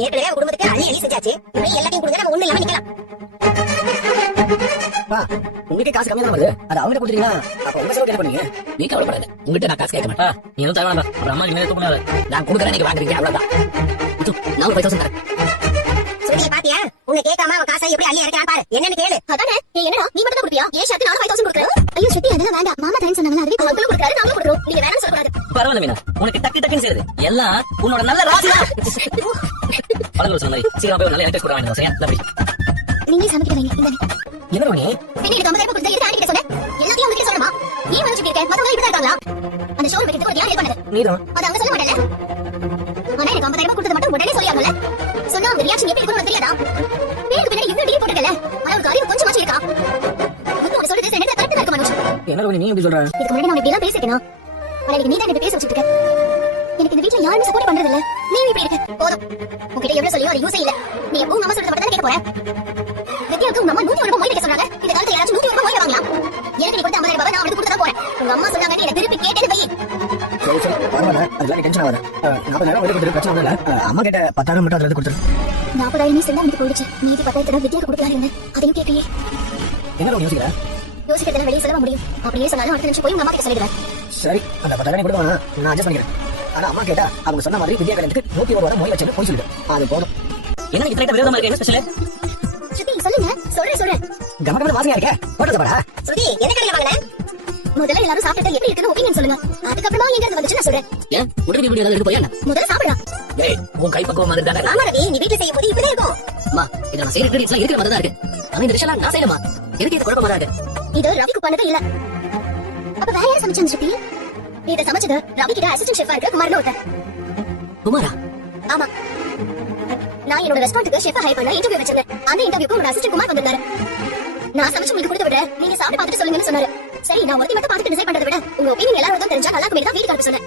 ஏற்கனவே அவ குடும்பத்துக்கு அள்ளி அள்ளி செஞ்சாச்சு. இப்படி எல்லாத்தையும் கொடுங்க, நம்ம ஒண்ணு இல்லாம நிக்கலாம். உங்களுக்கு காசு கம்மியா தான் வருது. அது அவங்க கொடுத்தீங்கன்னா அப்ப உங்க செலவு என்ன பண்ணுவீங்க? நீ கவலைப்படாத, உங்ககிட்ட நான் காசு கேட்க மாட்டேன். நீ எதுவும் தரவானா? அப்புறம் அம்மா கிட்ட தூக்குனால நான் கொடுக்குறேன், நீங்க வாங்குறீங்க, அவ்வளவுதான். நான் ஒரு 5,000 தரேன். சுருதி பாத்தியா? உன்னை கேட்காம அவன் காசை எப்படி அள்ளி இறக்கிறான் பாரு. என்னன்னு கேளு. அதானே. என்னடா நீ மட்டும் தான் கொடுப்பியா? ஏன் ஷாக்கு நானும் 5,000 கொடுக்குறேன். ஐயோ ஸ்ருதி, அதெல்லாம் வேண்டாம். மாமா தரேன்னு சொன்னாங்க, அதுவே அவங்களும் கொடுக்குறாரு, நாங்களும் கொடுக்குறோம். நீங்க வேணாம்னு சொல்லக்கூடாது. பரவாயில்ல மீனா, உனக்கு டக்கு டக்குன்னு செய்யுது எல்லாம் உன்னோட நல்ல ராசிதான். பழங்கள் சொன்ன மாதிரி சீக்கிரம் போய் நல்ல எலக்ட்ரிக் கூட வாங்கிடுவோம். சரியா? அப்படி நீங்க சமைக்கிற வைங்க. இந்த என்ன பண்ணி பின்னாடி 50,000 கொடுத்தா எதுக்கு ஆண்டி கிட்ட சொன்னேன்? எல்லாத்தையும் அவங்க கிட்ட சொல்லணுமா? நீ வந்து இருக்கேன், மத்தவங்க இப்படி தான் இருக்காங்களா? அந்த ஷோரூம் கிட்ட ஒரு யார் பண்ணது? நீதான் அது அவங்க சொல்ல மாட்டேன்ல. ஆனா எனக்கு 50,000 கொடுத்தது மட்டும் உடனே சொல்லியாங்கல்ல. சொன்னா அவங்க ரியாக்ஷன் எப்படி இருக்கும்னு தெரியாதா? பேருக்கு பின்னாடி இவ்வளவு டீல் போட்டுக்கல. ஆனா ஒரு காரியம் கொஞ்சமாச்சும் இருக்கா? உனக்கு சொல்றது என்ன கரெக்டா இருக்கு மனோஜ்? என்ன பண்ணி நீ எப்படி சொல்ற? இதுக்கு முன்னாடி நான் இப்படி எல்லாம் பேசிருக்கேனா? ஆனா எனக்கு நீ தான் இப்படி பேச வச்சிட்டு இருக்க. எனக்கு இந்த வீட்ல யாருமே சப்போர்ட் பண்றது இல்ல. நீ இப்படி இருக்க. போதும். உன்கிட்ட எவ்வளவு சொல்லியோ அது யூஸே இல்ல. நீ எப்பவும் உங்க அம்மா சொல்றத மட்டும் தான் கேட்க போற. வித்யாவுக்கு உங்க அம்மா 100 ரூபாய் மொய் வைக்க சொன்னாங்க. இந்த காலத்துல யாராச்சும் 100 ரூபாய் மொய் வாங்கலாம்? எனக்கு நீ கொடுத்த 50,000 ரூபாய் நான் அவனுக்கு கொடுத்து தான் போறேன். உங்க அம்மா சொன்னாங்க, நீ திருப்பி கேட்டேன்னு வை. சரி சரி பரவாயில்ல, அதெல்லாம் நீ டென்ஷன் ஆகாத. 40,000 வெளியே கொடுத்துரு, பிரச்சனை இல்ல. அம்மா கிட்ட 10,000 மட்டும் அதுல இருந்து கொடுத்துரு. 40,000 நீ செஞ்சா எனக்கு போயிடுச்சு. மீதி 10,000 வித்யாக்கு கொடுக்கலாம் இருந்தேன். அதையும் கேட்கலையே. என்ன யோசிக்கிற? யோசிக்கிறதெல்லாம் வெளியே சொல்ல முடியும். அப்படியே சொன்னாலும் அடுத்த நிமிஷம் போய் உங்க அம்மா கிட்ட சொல்லிடுவேன். சரி, அந்த 10,000 கொடுவாங்க, நான் அட்ஜஸ்ட் பண்ணிக்கிறேன். ஆனா அம்மா கேட்டா அவங்க சொன்ன மாதிரி வித்யா கல்யாணத்துக்கு 101 ரூபாய் மொய் வச்சு போய் சொல்லிடு. அது போதும். என்ன இத்தனை விரோதமா இருக்கு? என்ன ஸ்பெஷல்? ஸ்ருதி சொல்லுங்க. சொல்றேன். கமகம வாசனையா இருக்கே. போட்டு சாப்பாடா? சுருதி, என்ன கடையில வாங்கின? முதல்ல எல்லாரும் சாப்பிட்டு எப்படி இருக்குன்னு ஒப்பீனியன் சொல்லுங்க. அதுக்கப்புறமா எங்க இருந்து வந்துச்சு நான் சொல்றேன். ஏன் உடனே இப்படி ஏதாவது போய் என்ன? முதல்ல சாப்பிடலாம். ஏய், உன் கைப்பக்குவம் மாதிரி தானே. ஆமா ரவி, நீ வீட்டுல செய்யும் போது இப்படிதான் இருக்கும். அம்மா, இத நான் செய்யற கிரெடிட்ஸ்லாம் இருக்கிற மாதிரி தான் இருக்கு. ஆனா இந்த விஷயம் நான் செய்யணுமா? எனக்கு இது குழப்பமா தான் இருக்கு. இது ரவிக்கு பண்ணது இல்ல. அப்ப வேற யார் சமைச்சாங்க ஸ்ருதி? இத சமைச்சது ரவி கிட்ட அசிஸ்டன்ட் ஷெஃபா இருக்க குமார்னு ஒருத்தர். குமாரா? ஆமா. நான் என்னோட ரெஸ்டாரண்ட்டுக்கு ஷெஃபா ஹையர் பண்ண இன்டர்வியூ வச்சிருந்தேன். அந்த இன்டர்வியூக்கு ஒரு அசிஸ்டன்ட் குமார் வந்திருந்தாரு. நான் சமைச்சு உங்களுக்கு கொடுத்து விடுறேன், நீங்க சாப்பிட்டு பார்த்துட்டு சொல்லுங்கன்னு சொன்னாரு. சரி, நான் ஒருத்தி மட்டும் பார்த்துட்டு டிசைட் பண்றதை விட உங்க ஒப்பீனியன் எல்லாரும் தெரிஞ்சா நல்லா இருக்கும் தான் வீட்டுக்கு அனுப்ப சொன்னேன்.